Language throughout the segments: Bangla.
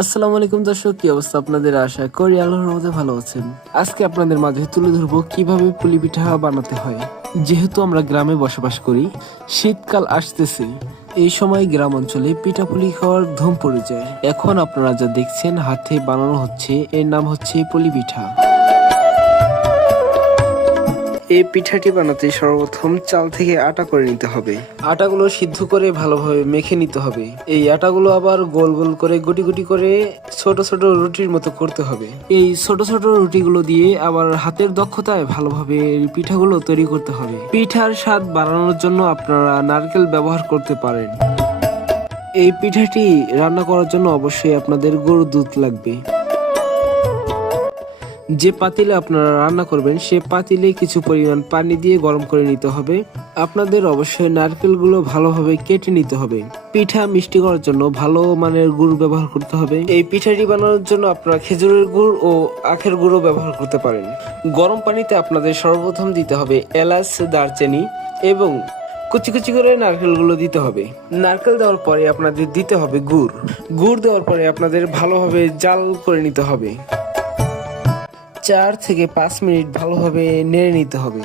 আসসালামু আলাইকুম দর্শক, কি অবস্থা আপনাদের? আশা করি আল্লাহর রহমতে ভালো আছেন। আজকে আপনাদের মাঝে তুলে ধরবো কিভাবে পুলি পিঠা বানাতে হয়। যেহেতু আমরা গ্রামে বসবাস করি, শীতকাল আসতেছে, এই সময় গ্রাম অঞ্চলে পিঠা পুলি খাওয়ার ধুম পড়ে যায়। এখন আপনারা যা দেখছেন হাতে বানানো হচ্ছে, এর নাম হচ্ছে পুলি পিঠা। এই পিঠাটি বানাতে সর্বপ্রথম চাল থেকে আটা করে নিতে হবে। আটাগুলো সিদ্ধ করে ভালোভাবে মেখে নিতে হবে। এই আটাগুলো আবার গোল গোল করে গুটি গুটি করে ছোট ছোট রুটির মতো করতে হবে। এই ছোট ছোট রুটিগুলো দিয়ে আবার হাতের দক্ষতায় ভালোভাবে এই পিঠাগুলো তৈরি করতে হবে। পিঠার স্বাদ বাড়ানোর জন্য আপনারা নারকেল ব্যবহার করতে পারেন। এই পিঠাটি রান্না করার জন্য অবশ্যই আপনাদের গরুর দুধ লাগবে। যে পাতিলে আপনারা রান্না করবেন সে পাতিলে কিছু পরিমাণ পানি দিয়ে গরম করে নিতে হবে। আপনাদের অবশ্যই নারকেলগুলো ভালোভাবে কেটে নিতে হবে। পিঠা মিষ্টি করার জন্য ভালো মানের গুড় ব্যবহার করতে হবে। এই পিঠাটি বানানোর জন্য আপনারা খেজুরের গুড় ও আখের গুঁড়ো ব্যবহার করতে পারেন। গরম পানিতে আপনাদের সর্বপ্রথম দিতে হবে এলাচ, দারচিনি এবং কুচি কুচি করে নারকেলগুলো দিতে হবে। নারকেল দেওয়ার পরে আপনাদের দিতে হবে গুড়। গুড় দেওয়ার পরে আপনাদের ভালোভাবে জাল করে নিতে হবে। 4 থেকে 5 মিনিট ভালোভাবে নেড়ে নিতে হবে।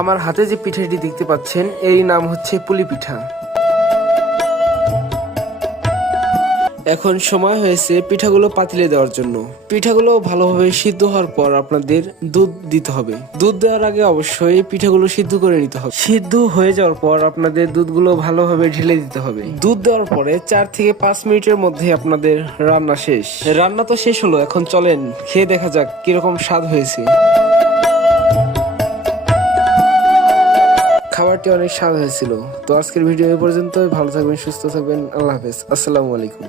আমার হাতে যে পিঠাটি দেখতে পাচ্ছেন এর নাম হচ্ছে পুলি পিঠা। এখন সময় হয়েছে পিঠাগুলো পাতিলে দেওয়ার জন্য। পিঠাগুলো ভালোভাবে সিদ্ধ হওয়ার পর আপনাদের দুধ দিতে হবে। দুধ দেওয়ার আগে অবশ্যই পিঠাগুলো সিদ্ধ করে নিতে হবে। সিদ্ধ হয়ে যাওয়ার পর আপনাদের দুধগুলো ভালোভাবে ঢেলে দিতে হবে। দুধ দেওয়ার পরে 4 থেকে 5 মিনিটের মধ্যে আপনাদের রান্না শেষ। রান্না তো শেষ হলো, এখন চলেন খেয়ে দেখা যাক কিরকম স্বাদ হয়েছে। খাবারটি অনেক স্বাদ হয়েছিল। তো আজকের ভিডিও এ পর্যন্ত। ভালো থাকবেন, সুস্থ থাকবেন। আল্লাহ হাফেজ। আসসালামু আলাইকুম।